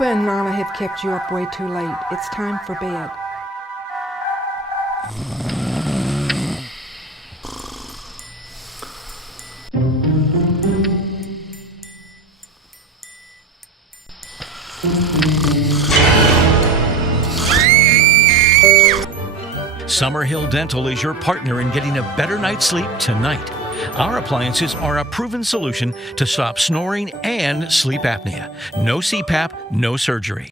Papa and Nana have kept you up way too late. It's time for bed. Summerhill Dental is your partner in getting a better night's sleep tonight. Our appliances are a proven solution to stop snoring and sleep apnea. No CPAP, no surgery.